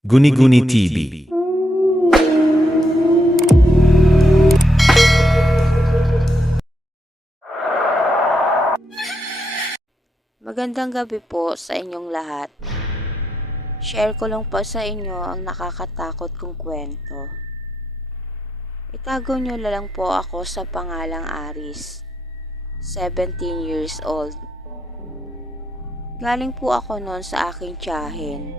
Guni-Guni TV. Magandang gabi po sa inyong lahat. Share ko lang po sa inyo ang nakakatakot kong kwento. Itago nyo na lang po ako sa pangalang Aris. 17 years old. Galing po ako noon sa aking tiyahin.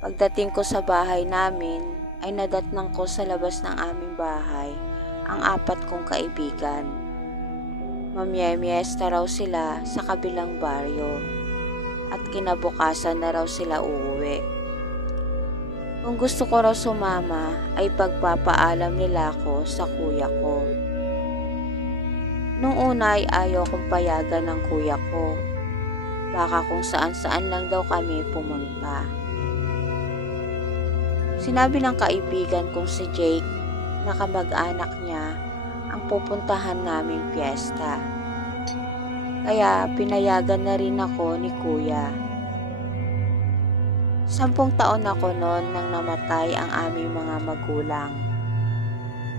Pagdating ko sa bahay namin, ay nadatnang ko sa labas ng aming bahay ang apat kong kaibigan. Mamyemyesta raw sila sa kabilang baryo at kinabukasan na raw sila uuwi. Kung gusto ko raw sumama ay pagpapaalam nila ako sa kuya ko. Nung una ay ayaw kong payagan ng kuya ko. Baka kung saan saan lang daw kami pumunta. Sinabi ng kaibigan kong si Jake na kamag-anak niya ang pupuntahan naming piyesta. Kaya pinayagan na rin ako ni kuya. Sampung taon ako noon nang namatay ang aming mga magulang.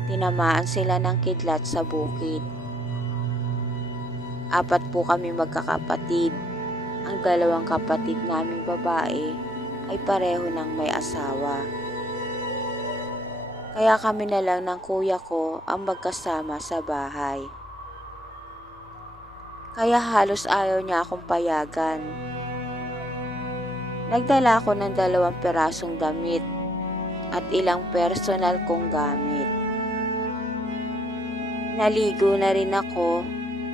Tinamaan sila ng kidlat sa bukid. Apat po kami magkakapatid. Ang dalawang kapatid naming babae ay pareho ng may asawa. Kaya kami na lang ng kuya ko ang magkasama sa bahay. Kaya halos ayaw niya akong payagan. Nagdala ako ng dalawang perasong damit at ilang personal kong gamit. Naligo na rin ako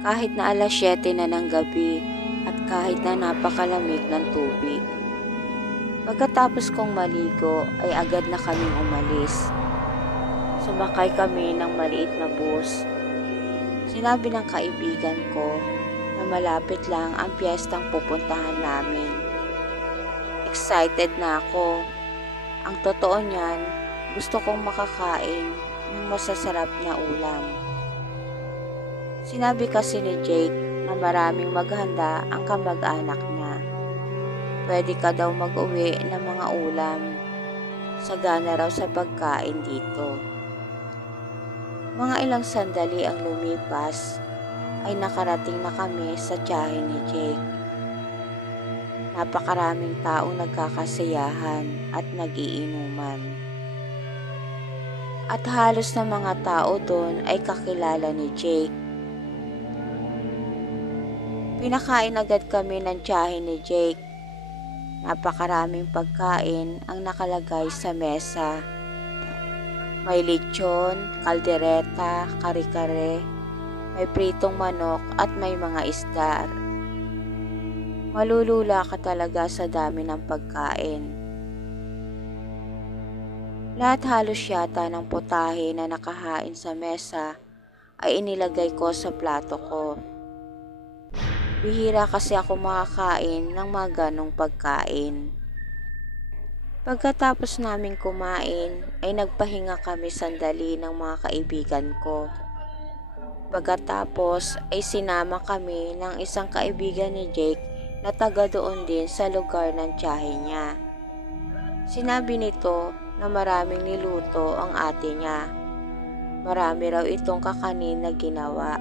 kahit na alas 7 na ng gabi at kahit na napakalamig ng tubig. Pagkatapos kong maligo ay agad na kaming umalis. Sumakay kami ng maliit na bus. Sinabi ng kaibigan ko na malapit lang ang piyestang pupuntahan namin. Excited na ako. Ang totoo niyan, gusto kong makakain ng masasarap na ulam. Sinabi kasi ni Jake na maraming maghanda ang kamag-anak niya. Pwede ka daw mag-uwi ng mga ulam. Sagana raw sa pagkain dito. Mga ilang sandali ang lumipas ay nakarating na kami sa tiyahin ni Jake. Napakaraming taong nagkakasiyahan at nagiinuman. At halos na mga tao doon ay kakilala ni Jake. Pinakain agad kami ng tiyahin ni Jake. Napakaraming pagkain ang nakalagay sa mesa. May lechon, kaldereta, kare-kare, may pritong manok at may mga isda. Malulula ka talaga sa dami ng pagkain. Lahat halos yata ng putahe na nakahain sa mesa ay inilagay ko sa plato ko. Bihira kasi ako makakain ng mga ganong pagkain. Pagkatapos namin kumain, ay nagpahinga kami sandali ng mga kaibigan ko. Pagkatapos ay sinama kami ng isang kaibigan ni Jake na taga doon din sa lugar ng tiyahe niya. Sinabi nito na maraming niluto ang ate niya. Marami raw itong kakanin na ginawa.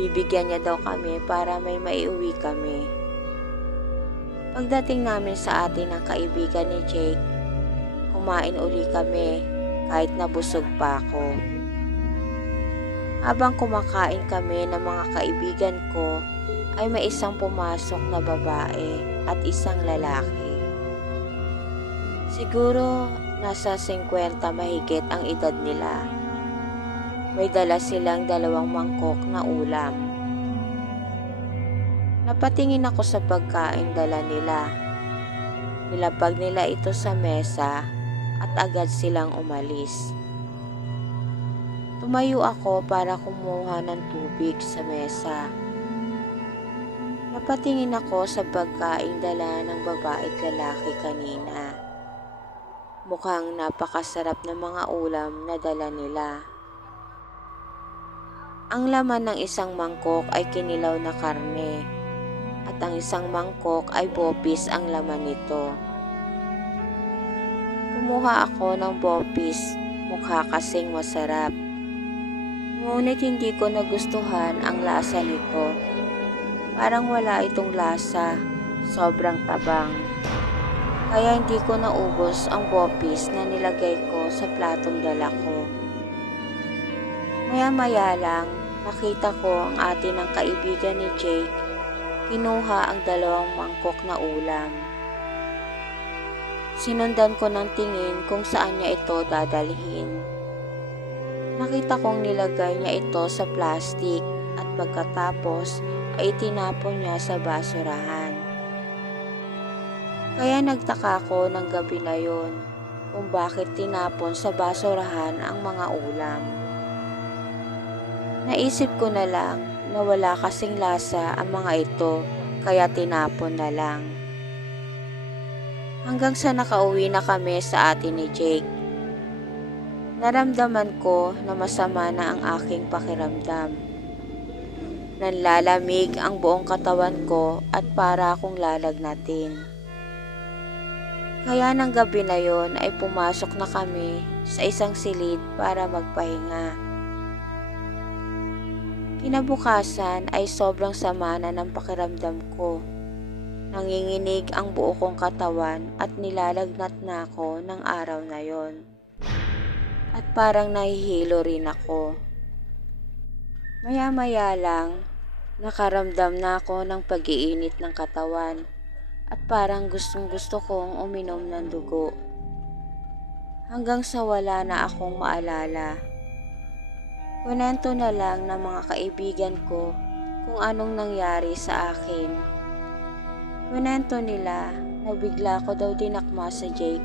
Bibigyan niya daw kami para may maiuwi kami. Pagdating namin sa atin ng kaibigan ni Jake, kumain uli kami kahit nabusog pa ako. Habang kumakain kami ng mga kaibigan ko, ay may isang pumasok na babae at isang lalaki. Siguro nasa 50 mahigit ang edad nila. May dala silang dalawang mangkok na ulam. Napatingin ako sa pagkain dala nila. Nilapag nila ito sa mesa at agad silang umalis. Tumayo ako para kumuha ng tubig sa mesa. Napatingin ako sa pagkain dala ng babae at lalaki kanina. Mukhang napakasarap ng mga ulam na dala nila. Ang laman ng isang mangkok ay kinilaw na karne at ang isang mangkok ay bopis ang laman nito. Kumuha ako ng bopis, mukha kasing masarap. Ngunit hindi ko nagustuhan ang lasa nito. Parang wala itong lasa, sobrang tabang. Kaya hindi ko naubos ang bopis na nilagay ko sa platong dala ko. Maya-maya lang, nakita ko ang ate ng kaibigan ni Jake. Kinuha ang dalawang mangkok na ulam. Sinundan ko ng tingin kung saan niya ito dadalhin. Nakita kong nilagay niya ito sa plastic at pagkatapos ay tinapon niya sa basurahan. Kaya nagtaka ko ng gabi na yon kung bakit tinapon sa basurahan ang mga ulam. Naisip ko na lang na wala kasing lasa ang mga ito kaya tinapon na lang. Hanggang sa nakauwi na kami sa atin ni Jake. Naramdaman ko na masama na ang aking pakiramdam. Nanlalamig ang buong katawan ko at para akong lalagnatin. Kaya ng gabi na yon ay pumasok na kami sa isang silid para magpahinga. Kinabukasan ay sobrang sama na ng pakiramdam ko. Nanginginig ang buo kong katawan at nilalagnat na ako ng araw na yon. At parang nahihilo rin ako. Maya-maya lang, nakaramdam na ako ng pag-iinit ng katawan at parang gustong gusto kong uminom ng dugo. Hanggang sa wala na akong maalala. Kunento na lang ng mga kaibigan ko kung anong nangyari sa akin. Kunento nila na bigla ko daw dinakma sa Jake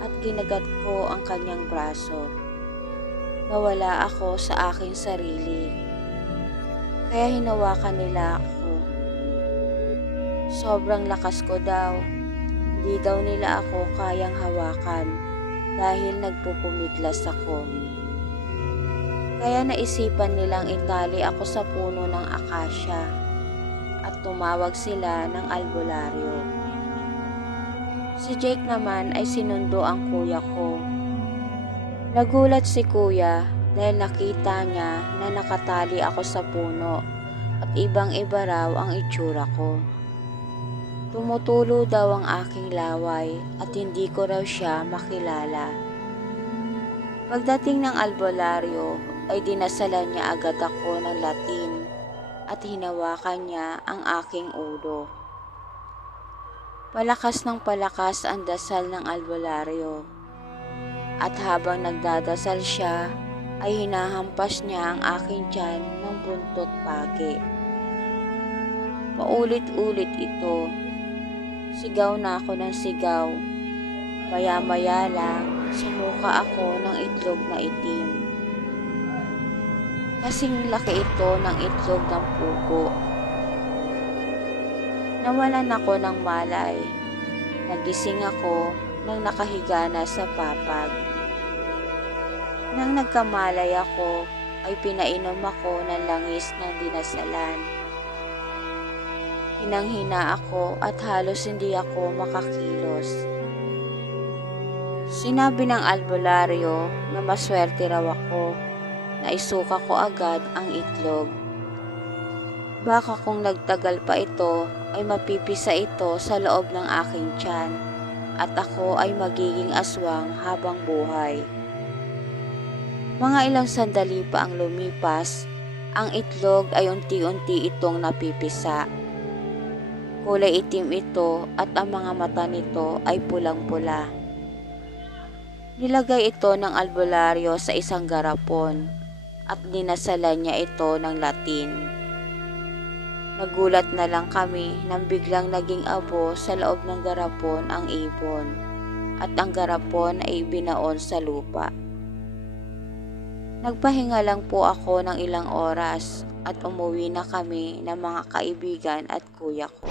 at ginagat ko ang kanyang braso. Nawala ako sa aking sarili. Kaya hinawakan nila ako. Sobrang lakas ko daw. Hindi daw nila ako kayang hawakan dahil nagpupumiglas ako. Kaya naisipan nilang itali ako sa puno ng akasya at tumawag sila ng albularyo. Si Jake naman ay sinundo ang kuya ko. Nagulat si kuya dahil nakita niya na nakatali ako sa puno at ibang iba raw ang itsura ko. Tumutulo daw ang aking laway at hindi ko raw siya makilala. Pagdating ng albularyo ay dinasalan niya agad ako ng Latin at hinawakan niya ang aking ulo. Palakas ng palakas ang dasal ng albularyo. At habang nagdadasal siya, ay hinahampas niya ang aking tiyan ng buntot pagi. Paulit-ulit ito. Sigaw na ako ng sigaw. Maya-maya lang, sumuka ako ng itlog na itim. Kasing laki ito ng itlog ng pugo. Nawalan ako ng malay. Nagising ako nang nakahiga na sa papag. Nang nagkamalay ako, ay pinainom ako ng langis ng dinasalan. Hinanghina ako at halos hindi ako makakilos. Sinabi ng albularyo na maswerte raw ako na isuka ko agad ang itlog. Baka kung nagtagal pa ito ay mapipisa ito sa loob ng aking tiyan at ako ay magiging aswang habang buhay. Mga ilang sandali pa ang lumipas, ang itlog ay unti-unti itong napipisa. Kulay itim ito at ang mga mata nito ay pulang-pula. Nilagay ito ng albularyo sa isang garapon at dinasalan niya ito ng Latin. Nagulat na lang kami nang biglang naging abo sa loob ng garapon ang ibon at ang garapon ay binaon sa lupa. Nagpahinga lang po ako ng ilang oras at umuwi na kami ng mga kaibigan at kuya ko.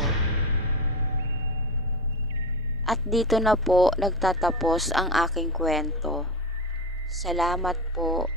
At dito na po nagtatapos ang aking kwento. Salamat po.